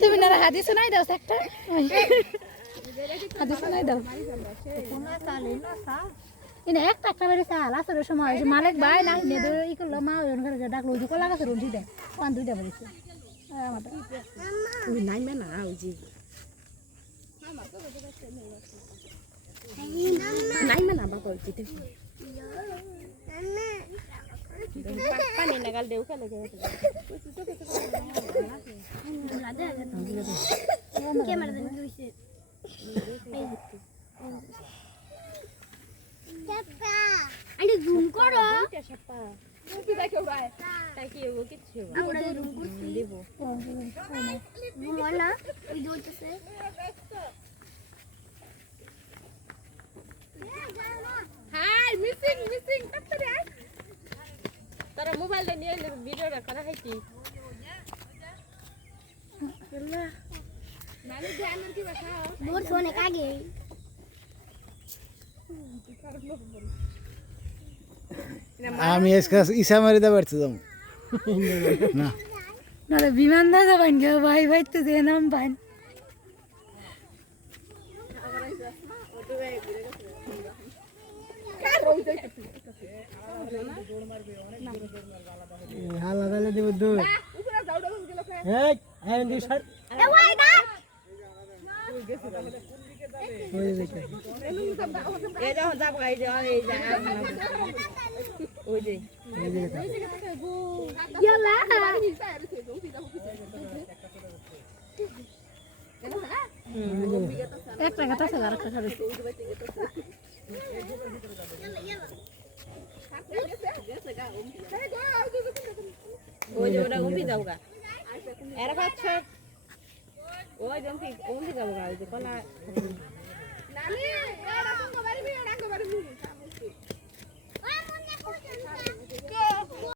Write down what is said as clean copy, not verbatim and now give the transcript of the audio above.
তুমি না হাদিস শোনাই দাও একটা হাদিস শোনাই দাও ইনে একটা বাড়ি চাল আসলে সময় মালিক ভাই না নে ধরে ই করলো মা ওই ঘরে ডাকলো ওই কলা গাছের উঠি দেয় পান দুইটা বলেছে ওই নাই মে না ওই যে নাই মে না বাবা ওই যে পানি নাগাল দেউ খেলে ক্যামেরা দেন কি হইছে চাপা আরে জুম করো চাপা কি দেখো ভাই তাই কি ও কিছু আমরা জুম করছি দেব জুম হয় না ওই জ্বলতেছে হাই মিসিং তাড়াতাড়ি আয় তোরা মোবাইলটা নিয়ে ভিডিওটা করা হয় কি दूर सोने का आगे আমি আজকে ইসা মারিতে পারছি যাম না না বিমান দা যাবেন গে ভাই ভাই তো যে নাম পান হালা দালে দেব দুই এই আই দি স্যার ए वाई दा ওই দেখে এই দাও যাব এই যে এই যে ওই যে এই দেখে यला একটা কথা আছে আর একটা করে ওই যে ওটা উঠি যাও গা এর পাচ্ছ ওই জম কি উঠি যাও গা ওই যে কলা नानी